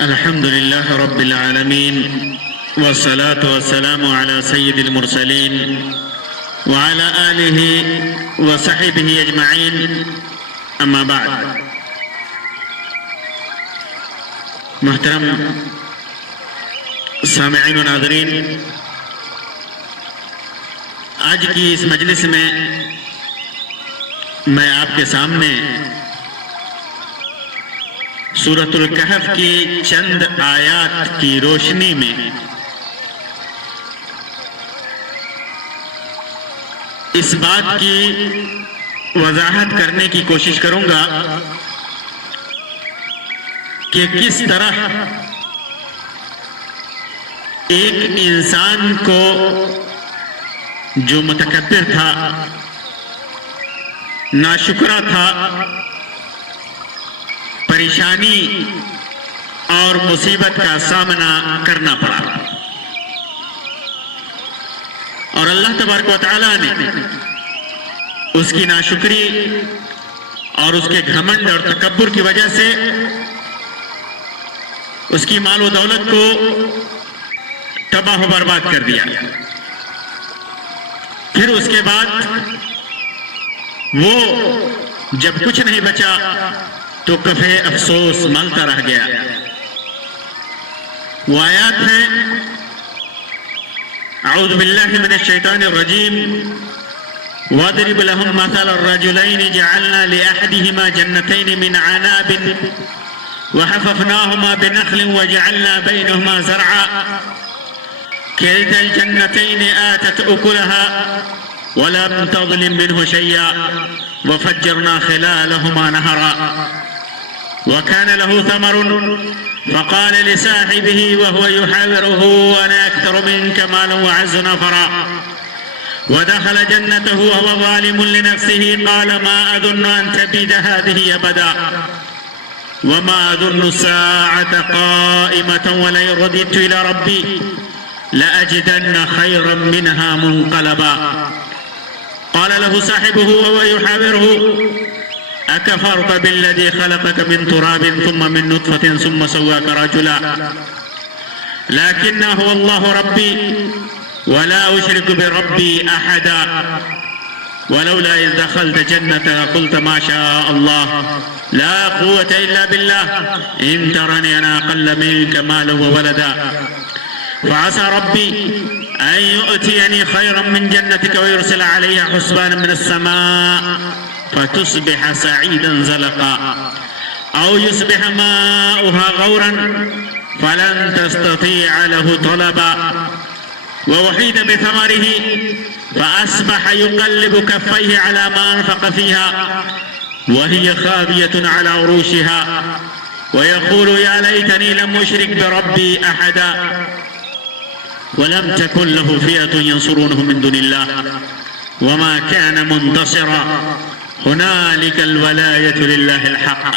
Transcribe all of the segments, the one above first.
الحمد لله رب العالمين والصلاة والسلام على سيد المرسلين وعلى آله وصحبه أجمعين أما بعد. محترم سامعین و ناظرین، آج کی اس مجلس میں آپ کے سامنے سورۃ الکہف کی چند آیات کی روشنی میں اس بات کی وضاحت کرنے کی کوشش کروں گا کہ کس طرح ایک انسان کو جو متکبر تھا، ناشکرا تھا، پریشانی اور مصیبت کا سامنا کرنا پڑا، اور اللہ تبارک و تعالیٰ نے اس کی ناشکری اور اس کے گھمنڈ اور تکبر کی وجہ سے اس کی مال و دولت کو تباہ و برباد کر دیا. پھر اس کے بعد وہ جب کچھ نہیں بچا تو کفے افسوس ملتا رہ گیا. وہ آیات ہیں: اعوذ باللہ من الشیطان الرجیم وَاضْرِبْ لَهُمْ مَثَلَ الرَّجُلَيْنِ جَعَلْنَا لِأَحَدِهِمَا جَنَّتَيْنِ مِنْ عَنَابٍ وَحَفَفْنَاهُمَا بِنَخْلٍ وَجَعَلْنَا بَيْنَهُمَا زَرْعًا كِلْتَا الْجَنَّتَيْنِ آتَتْ أُكُلَهَا وَلَمْ تَظْلِمْ مِنْهُ شَيْئًا وَفَجَّرْنَا خِلَالَهُمَا نَهَرًا وكان له ثمر فقال لصاحبه وهو يحاوره أنا أكثر منك مالا وأعز نفرا ودخل جنته وهو ظالم لنفسه قال ما أظن أن تبيد هذه أبدا وما أظن الساعة قائمة ولئن رددت إلى ربي لأجدن خيرا منها منقلبا قال له صاحبه وهو يحاوره أكفرت بالذي خلقك من تراب ثم من نطفة ثم سواك رجلا لكن هو الله ربي ولا أشرك بربي أحدا ولولا إذ دخلت جنتك قلت ما شاء الله لا قوة إلا بالله إن ترني أنا أقل منك مالا وولدا فعسى ربي أن يؤتيني خيرا من جنتك ويرسل عليها حسبانا من السماء فتصبح سعيدا زلقا أو يصبح ماؤها غورا فلن تستطيع له طلبا ووحيد بثمره فأصبح يقلب كفيه على ما أنفق فيها وهي خاوية على عروشها ويقول يا ليتني لم أشرك بربي أحدا ولم تكن له فئة ينصرونه من دون الله وما كان منتصرا هنالك الولاية لله الحق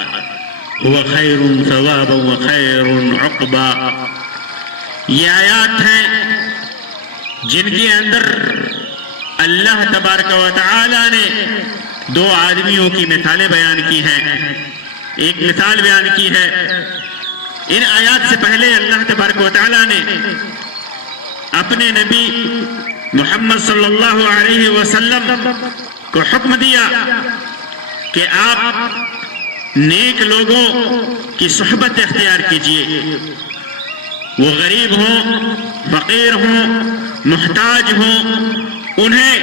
هو خير ثوابا وخير عقبا. یہ آیات ہیں جن کے اندر اللہ تبارک و تعالی نے دو آدمیوں کی مثالیں بیان کی ہیں. ایک مثال بیان کی ہے. ان آیات سے پہلے اللہ تبارک و تعالی نے اپنے نبی محمد صلی اللہ علیہ وسلم کو حکم دیا کہ آپ نیک لوگوں کی صحبت اختیار کیجئے. وہ غریب ہوں، فقیر ہوں، محتاج ہوں، انہیں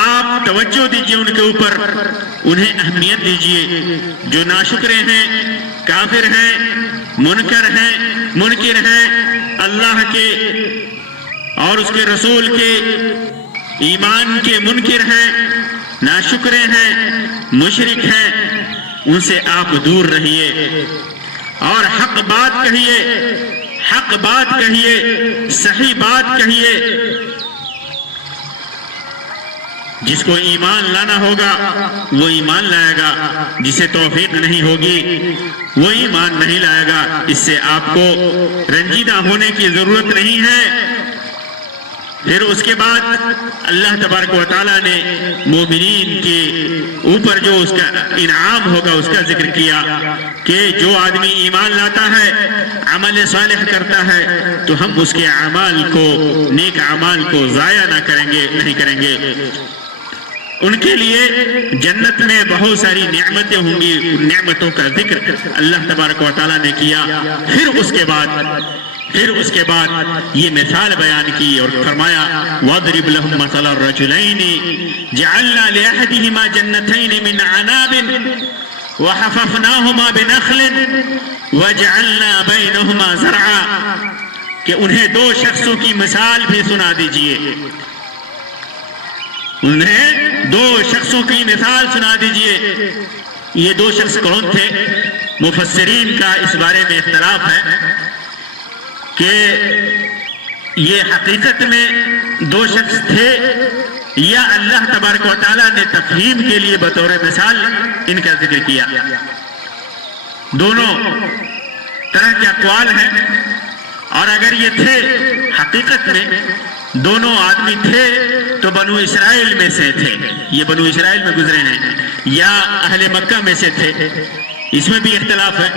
آپ توجہ دیجئے، ان کے اوپر انہیں اہمیت دیجئے. جو ناشکرے ہیں، کافر ہیں، منکر ہیں، اللہ کے اور اس کے رسول کے ایمان کے منکر ہیں، ناشکرے ہیں، مشرک ہیں، ان سے آپ دور رہیے اور حق بات کہیے، صحیح بات کہیے. جس کو ایمان لانا ہوگا وہ ایمان لائے گا، جسے توفیق نہیں ہوگی وہ ایمان نہیں لائے گا. اس سے آپ کو رنجیدہ ہونے کی ضرورت نہیں ہے. پھر اس کے بعد اللہ تبارک و تعالیٰ نے مومنین کے اوپر جو اس کا انعام ہوگا اس کا ذکر کیا کہ جو آدمی ایمان لاتا ہے، عمل صالح کرتا ہے، تو ہم اس کے اعمال کو، نیک اعمال کو ضائع نہیں کریں گے۔ ان کے لیے جنت میں بہت ساری نعمتیں ہوں گی، ان نعمتوں کا ذکر اللہ تبارک و تعالیٰ نے کیا۔ پھر اس کے بعد یہ مثال بیان کی اور فرمایا وَاضْرِبْ لَهُمْ مَثَلَ الرَّجُلَيْنِ جَعَلْنَا لِأَحَدِهِمَا جَنَّتَيْنِ مِنْ عَنَابٍ وَحَفَفْنَاهُمَا بِنَخْلٍ وَجَعَلْنَا بَيْنَهُمَا زَرْعًا، کہ انہیں دو شخصوں کی مثال بھی سنا دیجئے، انہیں دو شخصوں کی مثال سنا دیجئے۔ یہ دو شخص کون تھے؟ مفسرین کا اس بارے میں اختلاف ہے کہ یہ حقیقت میں دو شخص تھے یا اللہ تبارک و تعالیٰ نے تفہیم کے لیے بطور مثال ان کا ذکر کیا۔ دونوں طرح کے اقوال ہیں، اور اگر یہ تھے حقیقت میں دونوں آدمی تھے تو بنو اسرائیل میں سے تھے، یہ بنو اسرائیل میں گزرے ہیں، یا اہل مکہ میں سے تھے، اس میں بھی اختلاف ہے۔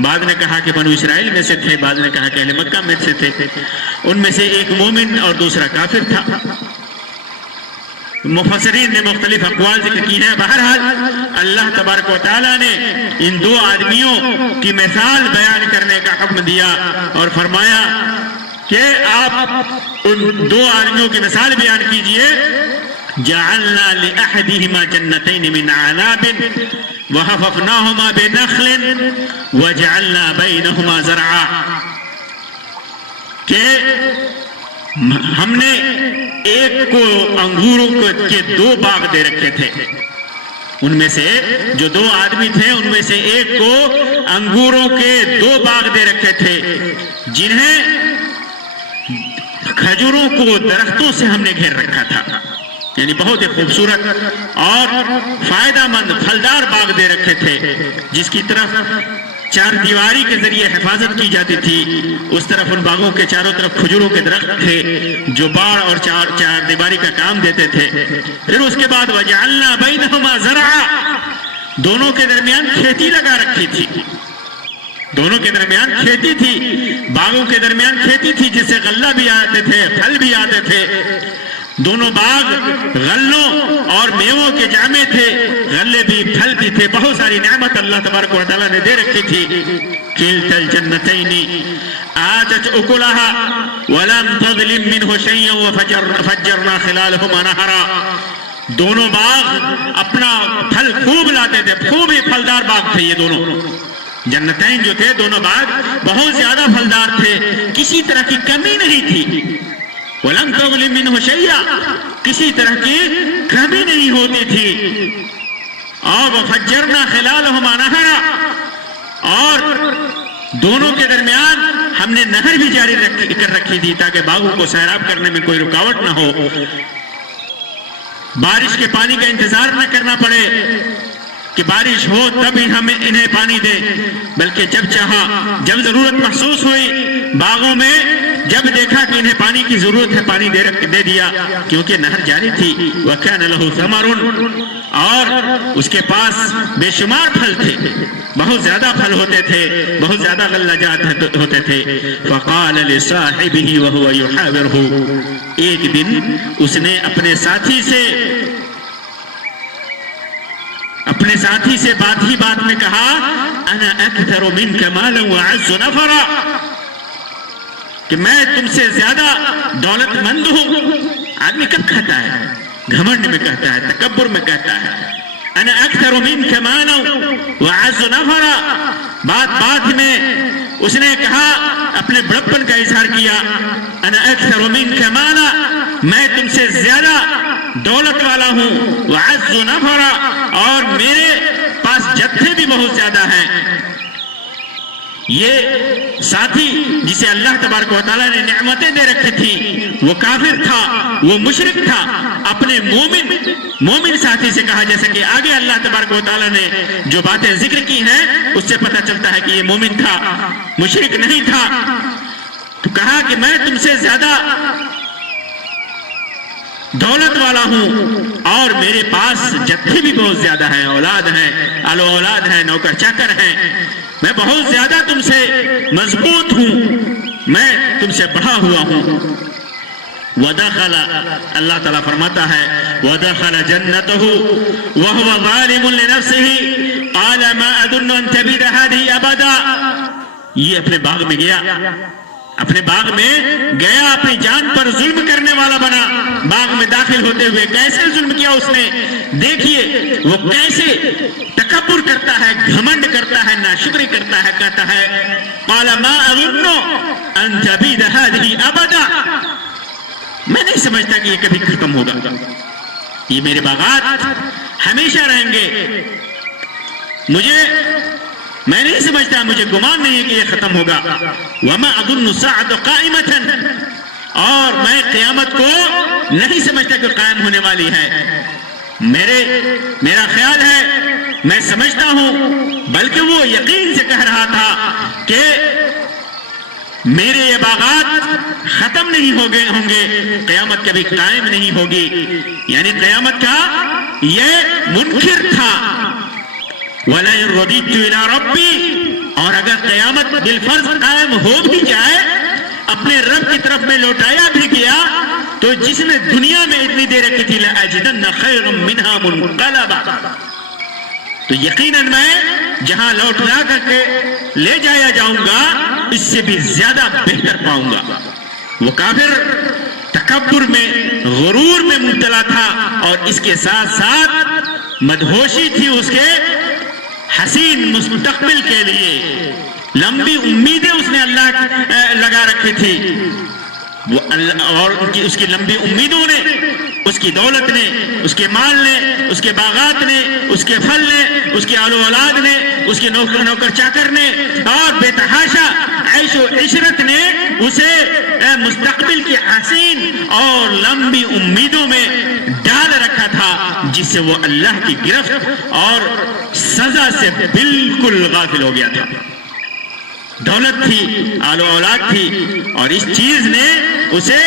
بعض نے کہا کہ بنو اسرائیل میں سے تھے، بعض نے کہا کہ اہل مکہ میں سے تھے، ان میں سے ایک مومن اور دوسرا کافر تھا۔ مفسرین نے مختلف اقوال ذکر کی ہیں۔ بہرحال اللہ تبارک و تعالیٰ نے ان دو آدمیوں کی مثال بیان کرنے کا حکم دیا اور فرمایا کہ آپ ان دو آدمیوں کی مثال بیان کیجئے۔ جعلنا لأحدهما جنتين من عناب وحففناهما بنخل وجعلنا بينهما زرعا، کہ ہم نے ایک کو انگوروں کے دو باغ دے رکھے تھے، ان میں سے جو دو آدمی تھے ان میں سے ایک کو انگوروں کے دو باغ دے رکھے تھے، جنہیں کھجوروں کو درختوں سے ہم نے گھیر رکھا تھا، یعنی بہت ہی خوبصورت اور فائدہ مند پھلدار باغ دے رکھے تھے، جس کی طرف چار دیواری کے ذریعے حفاظت کی جاتی تھی، اس طرف ان باغوں کے چاروں طرف کھجوروں کے درخت تھے جو باڑ اور چار دیواری کا کام دیتے تھے۔ پھر اس کے بعد وَجَعَلْنَا بَيْنَهُمَا زَرْعًا، دونوں کے درمیان کھیتی لگا رکھی تھی، دونوں کے درمیان کھیتی تھی، باغوں کے درمیان کھیتی تھی، جس سے غلہ بھی آتے تھے، پھل بھی آتے تھے۔ دونوں باغ غلوں اور میووں کے جامع تھے، غلے بھی پھل بھی تھے، بہت ساری نعمت اللہ تبارک و تعالیٰ نے دے رکھی تھی۔ کلتا الجنتین آتت اکلها ولم تظلم منه شیئا وفجرنا خلالهما نہرا، دونوں باغ اپنا پھل خوب لاتے تھے، خوب ہی پھلدار باغ تھے یہ دونوں جنتین جو تھے، دونوں باغ بہت زیادہ پھلدار تھے، کسی طرح کی کمی نہیں تھی۔ وَلَمْ تَظْلِمْ مِنْهُ شَيْئًا، کسی طرح کی کمی نہیں ہوتی تھی۔ اور وَفَجَّرْنَا خِلَالَهُمَا نَهَرًا، اور دونوں کے درمیان ہم نے نہر بھی جاری کر رکھی تھی تاکہ باغوں کو سیراب کرنے میں کوئی رکاوٹ نہ ہو، بارش کے پانی کا انتظار نہ کرنا پڑے کہ بارش ہو تب ہی ہم انہیں پانی دیں، بلکہ جب چاہا، جب ضرورت محسوس ہوئی باغوں میں، جب دیکھا کہ انہیں پانی کی ضرورت ہے، پانی دے دیا، کیونکہ نہر جاری تھی۔ وَكَانَ لَهُ ثَمَرٌ، اور اس کے پاس بے شمار پھل تھے، بہت زیادہ پھل ہوتے تھے، بہت زیادہ غلہ جات ہوتے تھے۔ فَقَالَ لِصَاحِبِهِ وَهُوَ يُحَاوِرُهُ، ایک دن اس نے اپنے ساتھی سے بات ہی بات میں کہا انا اکثر منک مالا واعز نفرا، کہ میں تم سے زیادہ دولت مند ہوں۔ آدمی کب کہتا ہے؟ گھمنڈ میں کہتا ہے، تکبر میں کہتا ہے انا اکثر منک مالا واعز نفرا، بات میں اس نے کہا، اپنے بڑپن کا اظہار کیا، انا اکثر منک مالا، میں تم سے زیادہ دولت والا ہوں، وعز نفرا، اور میرے پاس جتھے بھی بہت زیادہ ہیں۔ یہ ساتھی جسے اللہ تبارک و تعالیٰ نے نعمتیں دے رکھی تھی، وہ کافر تھا، وہ مشرک تھا، اپنے مومن ساتھی سے کہا، جیسے کہ آگے اللہ تبارک و تعالیٰ نے جو باتیں ذکر کی ہیں اس سے پتہ چلتا ہے کہ یہ مومن تھا، مشرک نہیں تھا۔ تو کہا کہ میں تم سے زیادہ دولت والا ہوں اور میرے پاس جتھے بھی بہت زیادہ ہیں، اولاد ہیں، اولاد ہیں، نوکر چاکر ہیں، میں بہت زیادہ تم سے مضبوط ہوں، میں تم سے بڑھا ہوا ہوں۔ وَدَخَلَ، اللہ تعالیٰ فرماتا ہے وَدَخَلَ جَنَّتَهُ وَهُوَ ظَالِمٌ لِنَفْسِهِ قَالَ مَا أَظُنُّ أَن تَبِيدَ هَٰذِهِ أَبَدًا، یہ اپنے باغ میں گیا، اپنے باغ میں گیا، اپنی جان پر ظلم کرنے والا بنا۔ باغ میں داخل ہوتے ہوئے کیسے ظلم کیا اس نے، دیکھیے وہ کیسے تکبر کرتا ہے، گھمنڈ کرتا ہے، ناشکری کرتا ہے، کہتا ہے قَالَ مَا أَظُنُّ أَن تَبِيدَ هَٰذِهِ أَبَدًا، میں نہیں سمجھتا کہ یہ کبھی ختم ہوگا، یہ میرے باغات ہمیشہ رہیں گے، میں نہیں سمجھتا، مجھے گمان نہیں ہے کہ یہ ختم ہوگا۔ وَمَا أَظُنُّ السَّاعَةَ قَائِمَةً، اور میں قیامت کو نہیں سمجھتا کہ قائم ہونے والی ہے، میرا خیال ہے، میں سمجھتا ہوں، بلکہ وہ یقین سے کہہ رہا تھا کہ میرے یہ باغات ختم نہیں ہوں گے، قیامت کبھی قائم نہیں ہوگی، یعنی قیامت کا یہ منکر تھا۔ وَلَئِن رُدِدتُّ إِلَىٰ رَبِّي، اور اگر قیامت بالفرض قائم ہو بھی جائے، اپنے رب کی طرف میں لوٹایا بھی گیا، تو جس نے دنیا میں اتنی دیر رکھی تھی لَأَجِدَنَّ خَيْرًا مِّنْهَا مُنْقَلَبًا، تو یقیناً میں جہاں لوٹا کر کے لے جایا جاؤں گا اس سے بھی زیادہ بہتر پاؤں گا۔ وہ کافر تکبر میں، غرور میں مبتلا تھا، اور اس کے ساتھ ساتھ مدہوشی تھی اس کے حسین مستقبل کے لیے، لمبی امیدیں اس نے اللہ لگا رکھی تھی، اور اس کی لمبی امیدوں نے، اس کی دولت نے، اس کے مال نے، اس کے باغات نے، اس کے پھل نے، اس کے آل و اولاد نے، اس کے نوکر چاکر نے، اور بے تحاشا عیش و عشرت نے اسے مستقبل کی حسین اور لمبی امیدوں میں ڈال رکھا تھا، جس سے وہ اللہ کی گرفت اور سزا سے بالکل غافل ہو گیا تھا۔ دولت تھی، آل و اولاد تھی، اور اس چیز نے اسے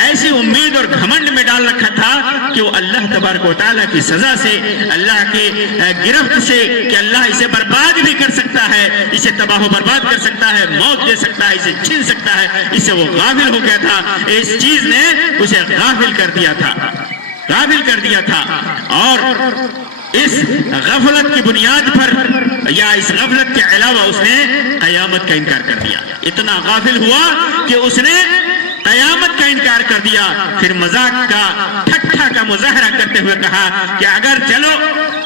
ایسی امید اور گھمنڈ میں ڈال رکھا تھا کہ وہ اللہ تبارک و تعالیٰ کی سزا سے، اللہ کی گرفت سے، کہ اللہ اسے برباد بھی کر سکتا ہے، اسے تباہ و برباد کر سکتا ہے، موت دے سکتا ہے، اسے چھین سکتا ہے، اس سے وہ غافل ہو گیا تھا۔ اس چیز نے اسے غافل کر دیا تھا، اور اس غفلت کی بنیاد پر یا اس غفلت کے علاوہ اس نے قیامت کا انکار کر دیا، اتنا غافل ہوا کہ اس نے قیامت کا انکار کر دیا۔ پھر مذاق کا، ٹھٹھا کا مظاہرہ کرتے ہوئے کہا کہ اگر چلو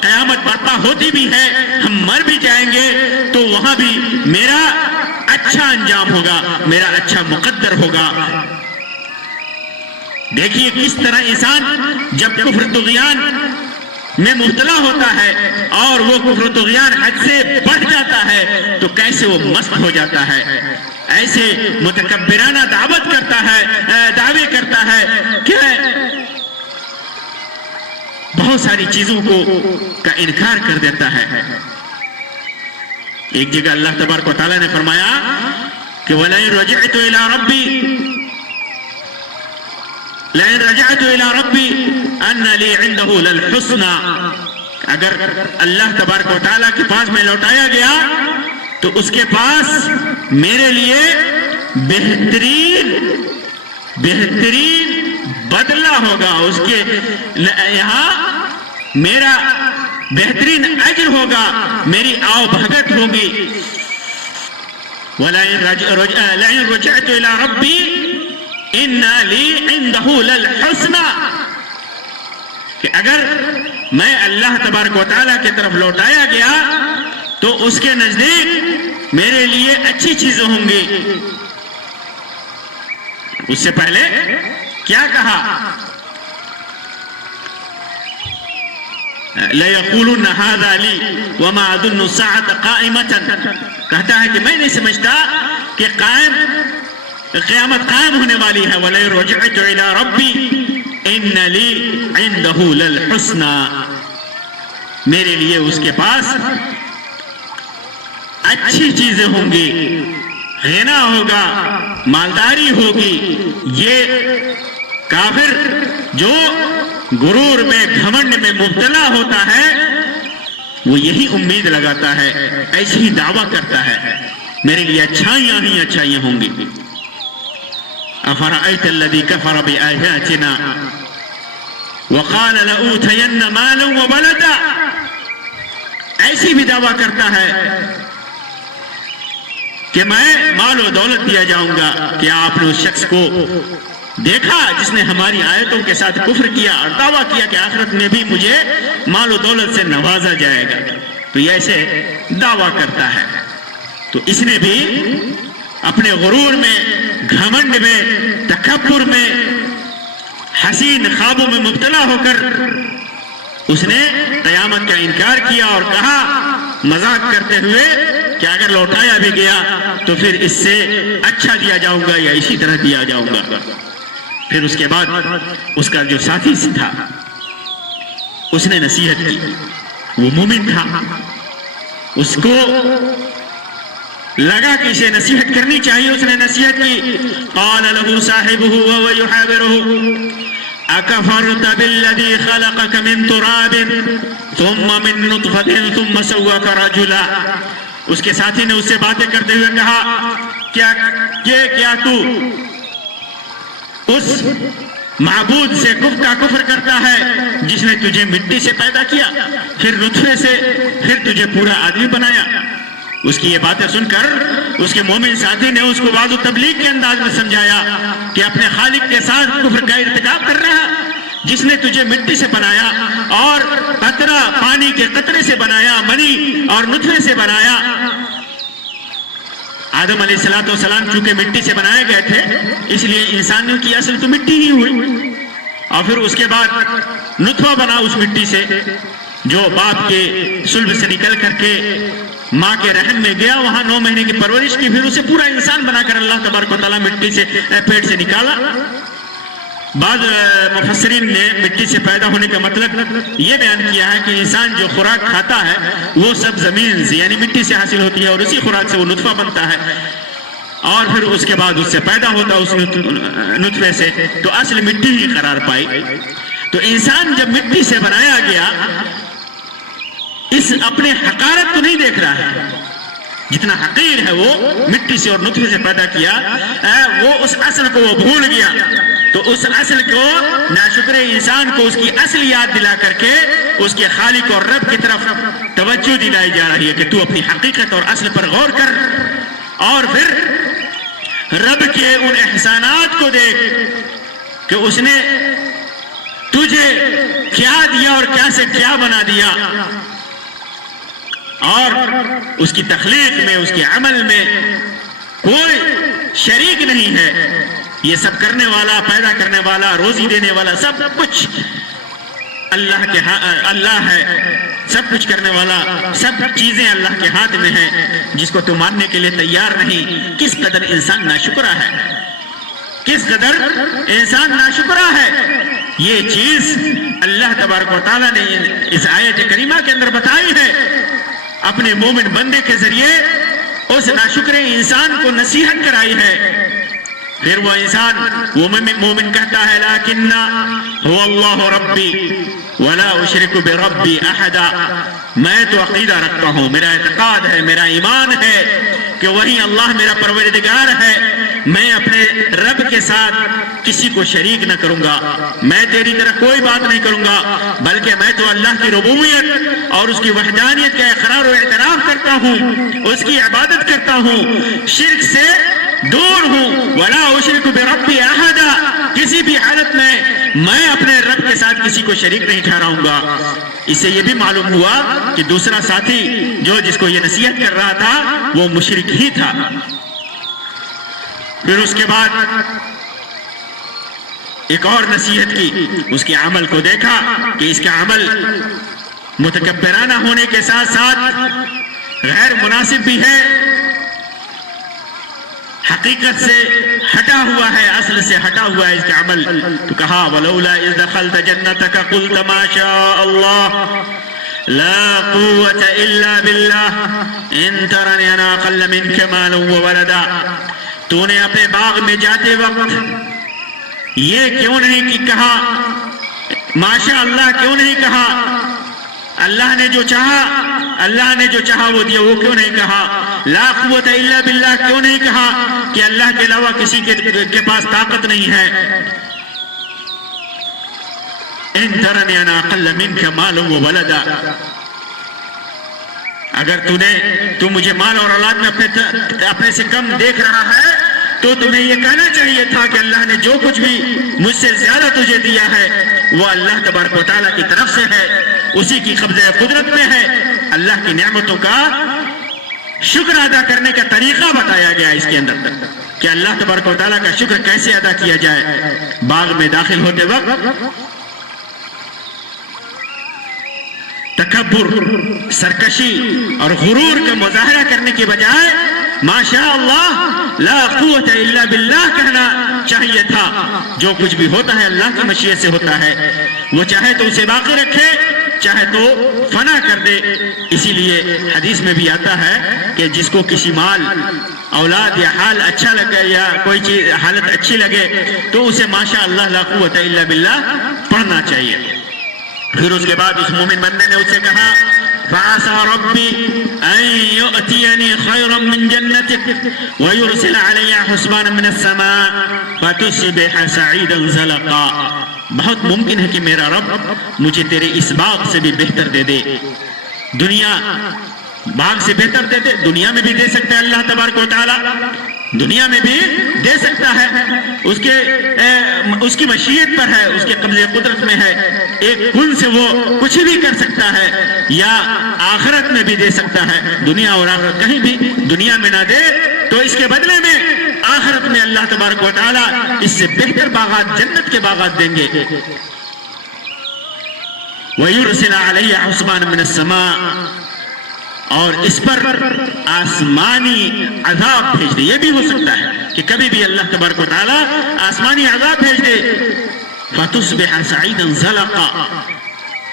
قیامت برپا ہوتی بھی ہے، ہم مر بھی جائیں گے، تو وہاں بھی میرا اچھا انجام ہوگا، میرا اچھا مقدر ہوگا۔ دیکھیے کس طرح انسان جب کفر طغیان میں مبتلا ہوتا ہے اور وہ کفر طغیان حد سے بڑھ جاتا ہے تو کیسے وہ مست ہو جاتا ہے، ایسے متکبرانہ دعوے کرتا ہے کہ بہت ساری چیزوں کا انکار کر دیتا ہے۔ ایک جگہ اللہ تبارک و تعالیٰ نے فرمایا کہ وَلَئِن رَجَعْتُ إِلَىٰ رَبِّي أَنَّ لِي عِنْدَهُ لَلْحُسْنَى، اگر اللہ تبارک و تعالیٰ کے پاس میں لوٹایا گیا تو اس کے پاس میرے لیے بہترین بدلہ ہوگا، اس کے یہاں میرا بہترین اجر ہوگا، میری آؤ بھگت ہوگی۔ وَلَئِن رَجَعْتُ إِلَىٰ رَبِّي إِنَّ لِي عِنْدَهُ لَلْحُسْنَى، کہ اگر میں اللہ تبارک و تعالیٰ کی طرف لوٹایا گیا تو اس کے نزدیک میرے لیے اچھی چیزیں ہوں گی۔ اس سے پہلے کیا کہا؟ لَيَقُولُنَّ هَذَا لِي وَمَا أَظُنُّ السَّاعَةَ قَائِمَةً، کہتا ہے کہ میں نہیں سمجھتا کہ قیامت قائم ہونے والی ہے۔ وَلَئِن رَجَعْتُ إِلَىٰ رَبِّي إِنَّ لِي عِنْدَهُ لَلْحُسْنَى، میرے لیے اس کے پاس اچھی چیزیں ہوں گی، غنا ہوگا، مالداری ہوگی، یہ کافر جو غرور میں گھمنڈ میں مبتلا ہوتا ہے وہ یہی امید لگاتا ہے، ایسی ہی دعویٰ کرتا ہے میرے لیے اچھائیاں ہی اچھائیاں ہوں گی۔ افرأیت الذی کفر بآیاتنا وقال لأوتین مالا وولدا، ایسی بھی دعویٰ کرتا ہے کہ میں مال و دولت دیا جاؤں گا۔ کیا آپ نے اس شخص کو دیکھا جس نے ہماری آیتوں کے ساتھ کفر کیا اور دعویٰ کیا کہ آخرت میں بھی مجھے مال و دولت سے نوازا جائے گا؟ تو یہ ایسے دعویٰ کرتا ہے۔ تو اس نے بھی اپنے غرور میں، گھمنڈ میں، تکبر میں، حسین خوابوں میں مبتلا ہو کر اس نے قیامت کا انکار کیا اور کہا مذاق کرتے ہوئے کہ اگر لوٹایا بھی گیا تو پھر اس سے اچھا دیا جاؤں گا یا اسی طرح دیا جاؤں گا۔ پھر اس کے بعد اس کا جو ساتھی تھا اس نے نصیحت کی، وہ مومن تھا، اس کو لگا کہ اسے نصیحت کرنی چاہیے، اس نے نصیحت کی۔ قال له صاحبه وهو يحاوره اکفرت بالذی خلقك من تراب ثم من نطفة ثم سواك رجلا۔ اس کے ساتھی نے اس سے باتیں کرتے ہوئے کہا کیا تو اس معبود سے کفر کرتا ہے جس نے تجھے مٹی سے پیدا کیا، پھر نطفے سے، پھر تجھے پورا آدمی بنایا۔ اس کی یہ باتیں سن کر اس کے مومن ساتھی نے اس کو واضح و تبلیغ کے انداز میں سمجھایا کہ اپنے خالق کے ساتھ کفر کا ارتکاب کر رہا، جس نے تجھے مٹی سے بنایا اور قطرہ پانی کے قطرے سے بنایا، منی اور نطفے سے بنایا۔ آدم علیہ السلام چونکہ مٹی سے بنائے گئے تھے اس لیے انسانیوں کی اصل تو مٹی ہی ہوئی، اور پھر اس کے بعد نطفہ بنا اس مٹی سے جو باپ کے صلب سے نکل کر کے ماں کے رحم میں گیا، وہاں 9 مہینے کی پرورش کی، پھر اسے پورا انسان بنا کر اللہ تبارک و تعالیٰ مٹی سے پیٹ سے نکالا۔ بعض مفسرین نے مٹی سے پیدا ہونے کا مطلب یہ بیان کیا ہے کہ انسان جو خوراک کھاتا ہے وہ سب زمین سے یعنی مٹی سے حاصل ہوتی ہے، اور اسی خوراک سے وہ نطفہ بنتا ہے، اور پھر اس کے بعد اس سے پیدا ہوتا اس نطفے سے، تو اصل مٹی ہی قرار پائی۔ تو انسان جب مٹی سے بنایا گیا، اس اپنے حقارت کو نہیں دیکھ رہا ہے، جتنا حقیر ہے وہ مٹی سے اور نطفے سے پیدا کیا، وہ اس اصل کو وہ بھول گیا۔ تو اس اصل کو ناشکر انسان کو اس کی اصل یاد دلا کر کے اس کے خالق اور رب کی طرف توجہ دلائی جا رہی ہے کہ تو اپنی حقیقت اور اصل پر غور کر، اور پھر رب کے ان احسانات کو دیکھ کہ اس نے تجھے کیا دیا اور کیا سے کیا بنا دیا، اور اس کی تخلیق میں، اس کے عمل میں کوئی شریک نہیں ہے۔ یہ سب کرنے والا، پیدا کرنے والا، روزی دینے والا، سب کچھ اللہ ہے، سب کچھ کرنے والا، سب چیزیں اللہ کے ہاتھ میں ہیں، جس کو تو ماننے کے لیے تیار نہیں۔ کس قدر انسان ناشکرا ہے، کس قدر انسان ناشکرا ہے۔ یہ چیز اللہ تبارک و تعالیٰ نے اس آیت کریمہ کے اندر بتائی ہے، اپنے مومن بندے کے ذریعے اس ناشکر انسان کو نصیحت کرائی ہے۔ پھر وہ انسان، وہ مومن کہتا ہے لیکن هو اللہ ربی ولا اشرک بربی احدا، میں تو عقیدہ رکھتا ہوں، میرا اعتقاد ہے، میرا ایمان ہے کہ وہی اللہ میرا پروردگار ہے، میں اپنے رب کے ساتھ کسی کو شریک نہ کروں گا، میں تیری طرح کوئی بات نہیں کروں گا، بلکہ میں تو اللہ کی ربوبیت اور اس کی وحدانیت کا اقرار و اعتراف کرتا ہوں، اس کی عبادت کرتا ہوں، شرک سے دور ہوں۔ ولا اشرک بربی احدا، کسی بھی حالت میں اپنے رب کے ساتھ کسی کو شریک نہیں ٹھہراؤں گا۔ اس سے یہ بھی معلوم ہوا کہ دوسرا ساتھی جس کو یہ نصیحت کر رہا تھا وہ مشرک ہی تھا۔ پھر اس کے بعد ایک اور نصیحت کی، اس کے عمل کو دیکھا کہ اس کا عمل متکبرانہ ہونے کے ساتھ ساتھ غیر مناسب بھی ہے، حقیقت سے ہٹا ہوا ہے، اصل سے ہٹا ہوا ہے اس کا عمل۔ تو کہا وَلَوْلَا إِذْ دَخَلْتَ جَنَّتَكَ قُلْتَ مَا شَاءَ اللَّهُ لَا قُوَّةَ إِلَّا بِاللَّهِ إِن تَرَنِي أَنَا أَقَلَّ مِنكَ مَالًا وَوَلَدًا، تو نے اپنے باغ میں جاتے وقت یہ کیوں نہیں کہ کہا ماشاء اللہ کیوں نہیں کہا؟ اللہ نے جو چاہا وہ دیا، وہ کیوں نہیں کہا؟ لا قوت الا باللہ کیوں نہیں کہا کہ اللہ کے علاوہ کسی کے پاس طاقت نہیں ہے؟ ان ترنی انا اقل منک مالا وولدا، اگر تو مجھے مال اور اولاد میں اپنے سے کم دیکھ رہا ہے تو تمہیں یہ کہنا چاہیے تھا کہ اللہ نے جو کچھ بھی مجھ سے زیادہ تجھے دیا ہے وہ اللہ تبارک و تعالیٰ کی طرف سے ہے، اسی کی قبضہ قدرت میں ہے۔ اللہ کی نعمتوں کا شکر ادا کرنے کا طریقہ بتایا گیا اس کے اندر کہ اللہ تبارک و تعالیٰ کا شکر کیسے ادا کیا جائے۔ باغ میں داخل ہوتے وقت تکبر، سرکشی اور غرور کا مظاہرہ کرنے کے بجائے ماشاء اللہ لا قوت الا باللہ کہنا چاہیے تھا۔ جو کچھ بھی ہوتا ہے اللہ کی مشیت سے ہوتا ہے، وہ چاہے تو اسے باقی رکھے، چاہے تو فنا کر دے۔ اسی لیے حدیث میں بھی آتا ہے کہ جس کو کسی مال، اولاد یا حال اچھا لگے یا کوئی چیز حالت اچھی لگے تو اسے ماشاء اللہ لا قوت الا باللہ پڑھنا چاہیے۔ پھر اس کے بعد اس مومن بندے نے اسے کہا فَعَسَى رَبِّي أَن يُؤْتِيَنِي خَيْرًا مِّن جَنَّتِكَ وَيُرْسِلَ عَلَيَّ حُسْبَانًا مِّنَ السَّمَاءِ فَتُصْبِحَ سَعِيدًا زَلَقًا، بہت ممکن ہے کہ میرا رب مجھے تیرے اس باغ سے بھی بہتر دے دے، دنیا باغ سے بہتر دے دے، دنیا میں بھی دے سکتا ہے اللہ تبارک و تعالیٰ، دنیا میں بھی دے سکتا ہے، اس کی مشیت پر ہے، اس کے قبضے قدرت میں ہے، ایک کن سے وہ کچھ بھی کر سکتا ہے، یا آخرت میں بھی دے سکتا ہے، دنیا اور آخرت کہیں بھی دنیا میں نہ دے تو اس کے بدلے میں آخرت میں اللہ تبارک و تعالیٰ اس سے بہتر باغات، جنت کے باغات دیں گے۔ وَيُرْسِلَ عَلَيَّ حُسْبَانًا مِّنَ السَّمَاءِ، اور اس پر آسمانی عذاب بھیج دے۔ یہ بھی ہو سکتا ہے کہ کبھی بھی اللہ تبارک و تعالیٰ آسمانی عذاب بھیج دے، فَتُصْبِحَ سَعِيدًا زَلَقًا،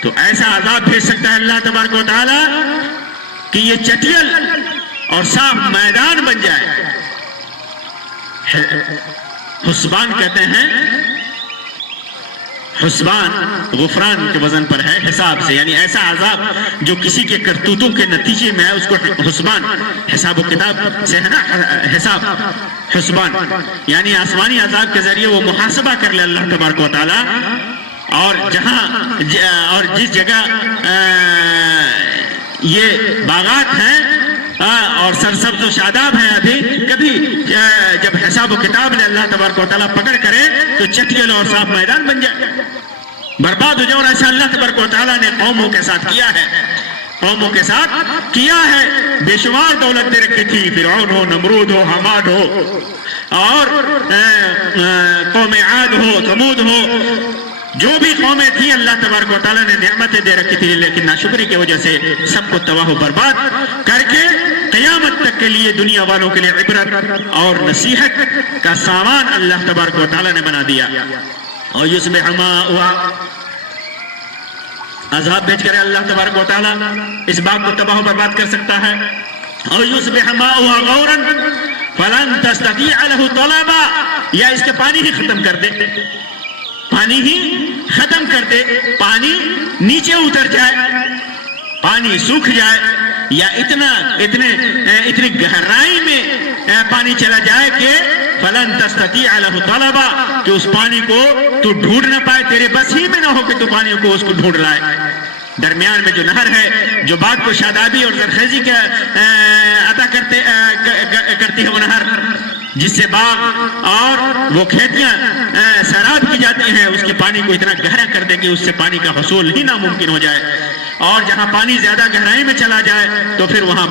تو ایسا عذاب بھیج سکتا ہے اللہ تبارک و تعالیٰ کہ یہ چٹیل اور صاف میدان بن جائے۔ حسبان کہتے ہیں، حسبان غفران کے وزن پر ہے، حساب سے، یعنی ایسا عذاب جو کسی کے کرتوتوں کے نتیجے میں ہے اس کو حسبان، حساب و کتاب سے ہے نا حساب، حسبان یعنی آسمانی عذاب کے ذریعے وہ محاسبہ کر لے اللہ تبارک و تعالیٰ، اور جس جگہ یہ باغات ہیں اور سرسبز و شاداب ہیں، ابھی کبھی جب حساب و کتاب نے اللہ تبارک و تعالیٰ پکڑ کرے تو چٹیل اور صاف میدان بن جائے، برباد ہو جائے۔ اور ایسا اللہ تبارک و تعالیٰ نے قوموں کے ساتھ کیا ہے، قوموں کے ساتھ کیا ہے، بے شمار دولت دے رکھی تھی، فرعون ہو، نمرود ہو، حماد ہو، اور قوم عاد ہو، ثمود ہو، جو بھی قومیں تھیں اللہ تبارک و تعالیٰ نے نعمتیں دے رکھی تھی، لیکن ناشکری کی وجہ سے سب کو تباہ و برباد کر کے قیامت تک کے لیے دنیا والوں کے لیے عبرت اور نصیحت کا سامان اللہ تبارک و تعالیٰ نے بنا دیا۔ اور یصبح ماؤہا، عذاب بھیج کر اللہ تبارک و تعالیٰ اس باغ کو تباہ و برباد کر سکتا ہے۔ اور یصبح ماؤہا غورا فلن تستطیع له طلبا، یا اس کے پانی ہی ختم کر دے، پانی ہی ختم کر دے، پانی نیچے اتر جائے، پانی سوکھ جائے، یا اتنی گہرائی میں پانی چلا جائے کہ فلن تستطیع له طلبا، کہ اس پانی کو تو ڈھونڈ نہ پائے، تیرے بس ہی میں نہ ہو کہ تو پانی کو اس کو ڈھونڈ لائے۔ درمیان میں جو نہر ہے جو باغ کو شادابی اور زرخیزی کا عطا کرتی ہے، وہ نہر جس سے باغ اور وہ کھیتیاں سیراب کی جاتی ہیں، اس کے پانی کو اتنا گہرا کر دیں کہ اس سے پانی کا حصول ہی ناممکن ہو جائے، اور جہاں پانی زیادہ گہرائی میں چلا جائے تو پھر وہاں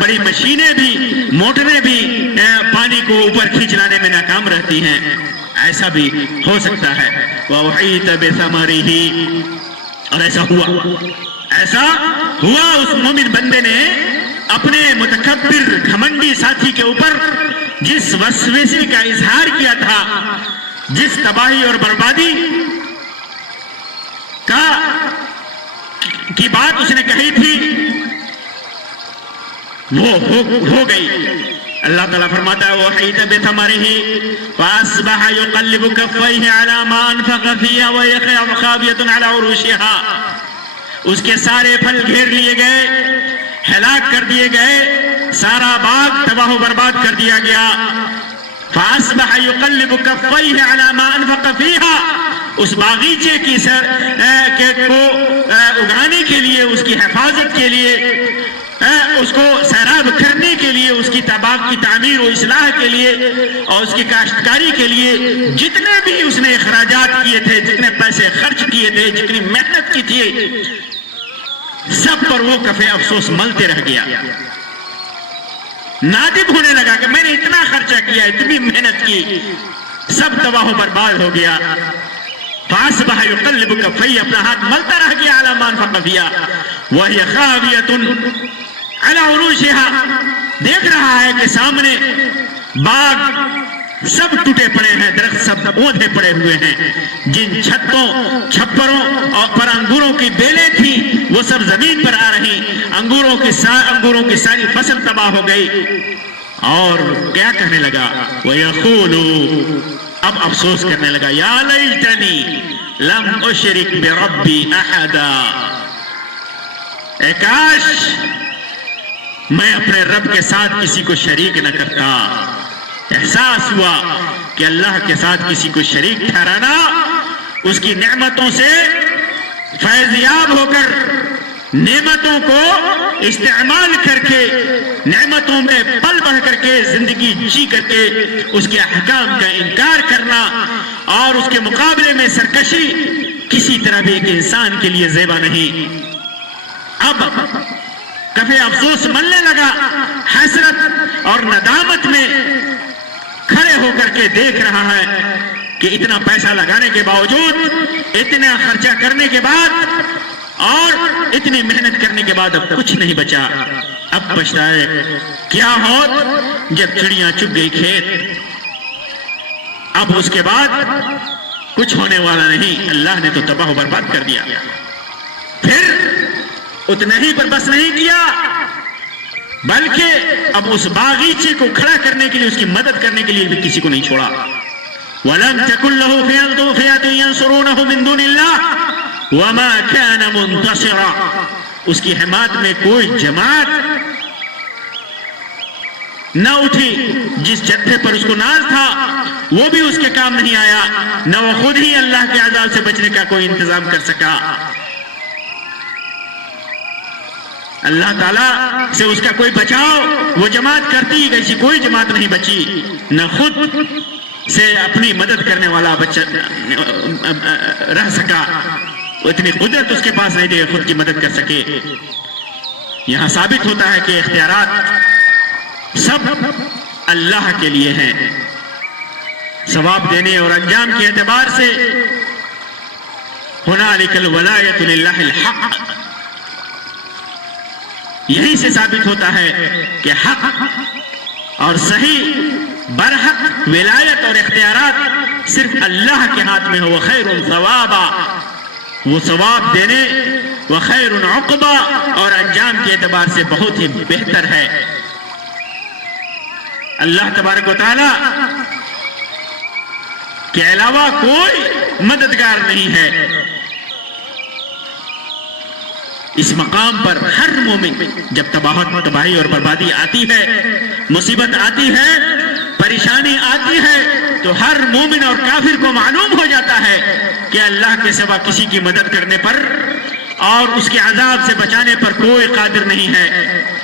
بڑی مشینیں بھی، موٹریں بھی پانی کو اوپر کھینچ لانے میں ناکام رہتی ہیں۔ ایسا بھی ہو سکتا ہے۔ وَأُحِيطَ بِثَمَرِهِ، اور ایسا ہوا اس مومن بندے نے اپنے متکبر گھمنڈی ساتھی کے اوپر جس وسوسے کا اظہار کیا تھا، جس تباہی اور بربادی کی بات اس نے کہی تھی، وہ ہو گئی۔ اللہ تعالیٰ فرماتا ہے وَحِيدَ بِثَمَرِهِ فَأَصْبَحَ يُقَلِّبُ كَفَّيْهِ عَلَى مَا أَنفَقَ فِيهَا وَهِيَ خَاوِيَةٌ عَلَى عُرُوشِهَا، اس کے سارے پھل گھیر لیے گئے، ہلاک کر دیے گئے، سارا باغ تباہ و برباد کر دیا گیا۔ فَأَصْبَحَ يُقَلِّبُ كَفَّيْهِ عَلَى مَا أَنفَقَ فِيهَا، اس باغیچے کی کو اگانے کے لیے، اس کی حفاظت کے لیے، اس کو سیراب کرنے کے لیے، اس کی باغ کی تعمیر و اصلاح کے لیے اور اس کی کاشتکاری کے لیے جتنے بھی اس نے اخراجات کیے تھے، جتنے پیسے خرچ کیے تھے، جتنی محنت کی تھی، سب پر وہ کفے افسوس ملتے رہ گیا۔ نادم ہونے لگا کہ میں نے اتنا خرچہ کیا، اتنی محنت کی، سب تباہ و برباد ہو گیا۔ فَأَصْبَحَ يُقَلِّبُ كَفَّيْهِ، اپنا ہاتھ ملتا رہ گیا، عَلَى مَا أَنفَقَ فِيهَا وَهِيَ خَاوِيَةٌ عَلَى عُرُوشِهَا، دیکھ رہا ہے کہ سامنے باغ سب ٹوٹے پڑے ہیں، درخت سب اوندھے پڑے ہوئے ہیں، جن چھتوں چھپروں اور پر انگوروں کی بیلیں تھیں وہ سب زمین پر آ رہی، انگوروں کی ساری فصل تباہ ہو گئی۔ اور کیا کہنے لگا؟ وَيَقُولُ، اب افسوس کرنے لگا، یا لیتنی لم اشرک بربی احدا، اے کاش میں اپنے رب کے ساتھ کسی کو شریک نہ کرتا۔ احساس ہوا کہ اللہ کے ساتھ کسی کو شریک ٹھہرانا، اس کی نعمتوں سے فیضیاب ہو کر، نعمتوں کو استعمال کر کے، نعمتوں میں پل بڑھ کر کے، زندگی جی کر کے اس کے احکام کا انکار کرنا اور اس کے مقابلے میں سرکشی کسی طرح بھی ایک انسان کے لیے زیبا نہیں۔ اب کفے افسوس ملنے لگا، حسرت اور ندامت میں کھڑے ہو کر کے دیکھ رہا ہے کہ اتنا پیسہ لگانے کے باوجود، اتنا خرچہ کرنے کے بعد اور اتنی محنت کرنے کے بعد اب کچھ نہیں بچا۔ اب پچھتائے کیا ہوت جب چڑیاں چگ گئی کھیت، اب اس کے بعد کچھ ہونے والا نہیں، اللہ نے تو تباہ و برباد کر دیا۔ پھر اتنا ہی پر بس نہیں کیا، بلکہ اب اس باغیچے کو کھڑا کرنے کے لیے، اس کی مدد کرنے کے لیے بھی کسی کو نہیں چھوڑا۔ وَلَمْ تَكُنْ لَهُ فِئَةٌ يَنْصُرُونَهُ مِن دُونِ اللَّهِ وَمَا كَانَ مُنْتَصِرًا، اس کی حمایت میں کوئی جماعت نہ اٹھی، جس جتھے پر اس کو ناز تھا وہ بھی اس کے کام نہیں آیا، نہ وہ خود ہی اللہ کے عذاب سے بچنے کا کوئی انتظام کر سکا۔ اللہ تعالیٰ سے اس کا کوئی بچاؤ وہ جماعت کرتی، ایسی کوئی جماعت نہیں بچی، نہ خود سے اپنی مدد کرنے والا رہ سکا، اتنی قدرت اس کے پاس نہیں تھی خود کی مدد کر سکے۔ یہاں ثابت ہوتا ہے کہ اختیارات سب اللہ کے لیے ہیں، ثواب دینے اور انجام کے اعتبار سے هنالک الولایۃ للہ الحق، یہیں سے ثابت ہوتا ہے کہ حق اور صحیح برحق ولایت اور اختیارات صرف اللہ کے ہاتھ میں ہو۔ وخیر ثوابا، وہ ثواب دینے، وخیر عقبا، اور انجام کے اعتبار سے بہت ہی بہتر ہے۔ اللہ تبارک و تعالی کے علاوہ کوئی مددگار نہیں ہے۔ اس مقام پر ہر مومن جب تباہی اور بربادی آتی ہے، مصیبت آتی ہے، پریشانی آتی ہے، تو ہر مومن اور کافر کو معلوم ہو جاتا ہے کہ اللہ کے سوا کسی کی مدد کرنے پر اور اس کے عذاب سے بچانے پر کوئی قادر نہیں ہے۔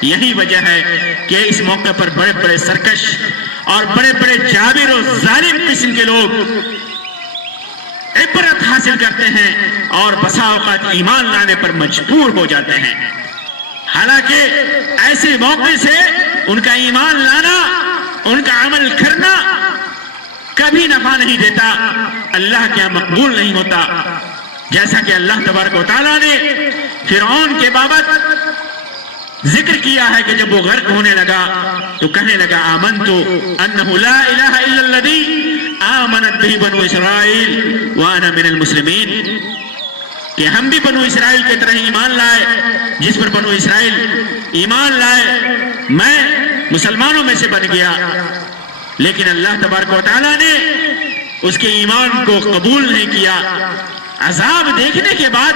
یہی وجہ ہے کہ اس موقع پر بڑے بڑے سرکش اور بڑے بڑے جابر و ظالم قسم کے لوگ عبرت حاصل کرتے ہیں اور بسا اوقات ایمان لانے پر مجبور ہو جاتے ہیں، حالانکہ ایسے موقع سے ان کا ایمان لانا، ان کا عمل کرنا کبھی نفع نہیں دیتا، اللہ کے یہاں مقبول نہیں ہوتا۔ جیسا کہ اللہ تبارک و تعالیٰ نے فرعون کے بابت ذکر کیا ہے کہ جب وہ غرق ہونے لگا تو کہنے لگا آمنت انہ لا الہ الا الذی آمنت بہ بنو اسرائیل وانا من المسلمین، کہ ہم بھی بنو اسرائیل کی طرح ایمان لائے، جس پر بنو اسرائیل ایمان لائے، میں مسلمانوں میں سے بن گیا، لیکن اللہ تبارک و تعالیٰ نے اس کے ایمان کو قبول نہیں کیا۔ عذاب دیکھنے کے بعد،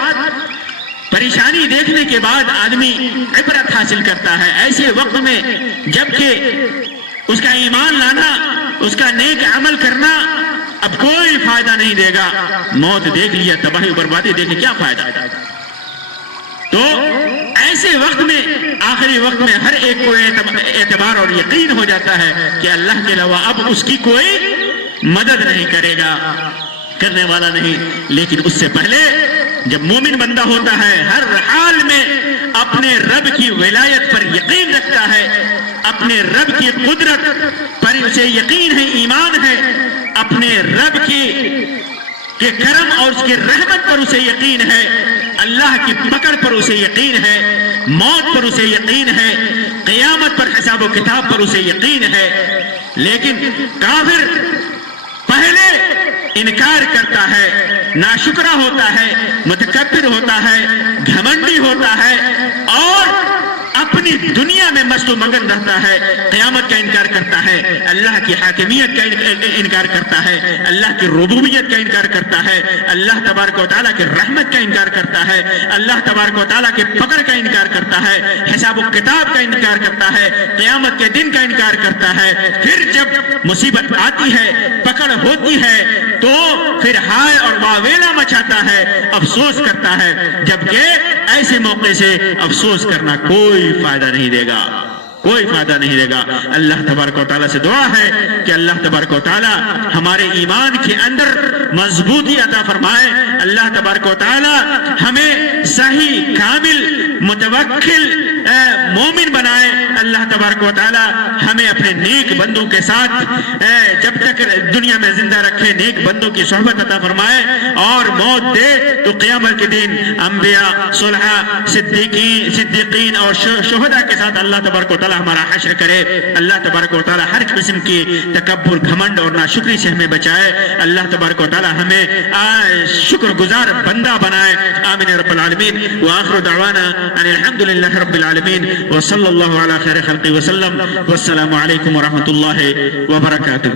پریشانی دیکھنے کے بعد آدمی عبرت حاصل کرتا ہے، ایسے وقت میں جبکہ اس کا ایمان لانا، اس کا نیک عمل کرنا اب کوئی فائدہ نہیں دے گا۔ موت دیکھ لیا، تباہی و بربادی دیکھ لی، کیا فائدہ؟ تو ایسے وقت میں، آخری وقت میں ہر ایک کو اعتبار اور یقین ہو جاتا ہے کہ اللہ کے علاوہ اب اس کی کوئی مدد نہیں کرے گا، کرنے والا نہیں۔ لیکن اس سے پہلے جب مومن بندہ ہوتا ہے، ہر حال میں اپنے رب کی ولایت پر یقین رکھتا ہے، اپنے رب کی قدرت پر اسے یقین ہے، ایمان ہے، اپنے رب کے کرم اور اس کی رحمت پر اسے یقین ہے، اللہ کی پکڑ پر اسے یقین ہے، موت پر اسے یقین ہے، قیامت پر، حساب و کتاب پر اسے یقین ہے۔ لیکن کافر پہلے انکار کرتا ہے، ناشکرا ہوتا ہے، متکبر ہوتا ہے، گھمنڈی ہوتا ہے، اور اپنی دنیا میں مست و مگن رہتا ہے، قیامت کا انکار کرتا ہے، اللہ کی حاکمیت کا انکار کرتا ہے، اللہ کی ربوبیت کا انکار کرتا ہے، اللہ تبارک و تعالیٰ کی رحمت کا انکار کرتا ہے، اللہ تبارک و تعالیٰ کی پکڑ کا انکار کرتا ہے، حساب و کتاب کا انکار کرتا ہے، قیامت کے دن کا انکار کرتا ہے۔ پھر جب مصیبت آتی ہے، پکڑ ہوتی ہے، تو پھر ہائے اور واویلا مچاتا ہے، افسوس کرتا ہے، جبکہ ایسے موقع سے افسوس کرنا کوئی فائدہ نہیں دے گا، کوئی فائدہ نہیں دے گا۔ اللہ تبارک و تعالیٰ سے دعا ہے کہ اللہ تبارک و تعالیٰ ہمارے ایمان کے اندر مضبوطی عطا فرمائے، اللہ تبارک و تعالیٰ ہمیں صحیح، کامل، متوکل مومن بنائے، اللہ تبارک و تعالیٰ ہمیں اپنے نیک بندوں کے ساتھ جب تک دنیا میں زندہ رکھے، نیک بندوں کی صحبت عطا فرمائے، اور موت دے تو قیامت کے دن انبیاء، صلحاء، صدیقین اور شہداء کے ساتھ اللہ تبارک و تعالیٰ ہمارا حشر کرے۔ اللہ تبارک و تعالیٰ ہر قسم کی تکبر، گھمنڈ اور ناشکری سے ہمیں بچائے۔ اللہ تبارک و تعالیٰ ہمیں شکر گزار بندہ بنائے۔ آمین رب العالمین، وآخر دعوانا ان الحمدللہ رب العالمین، وصلی اللہ علی خیر خلقہ وسلم، والسلام علیکم ورحمۃ اللہ وبرکاتہ۔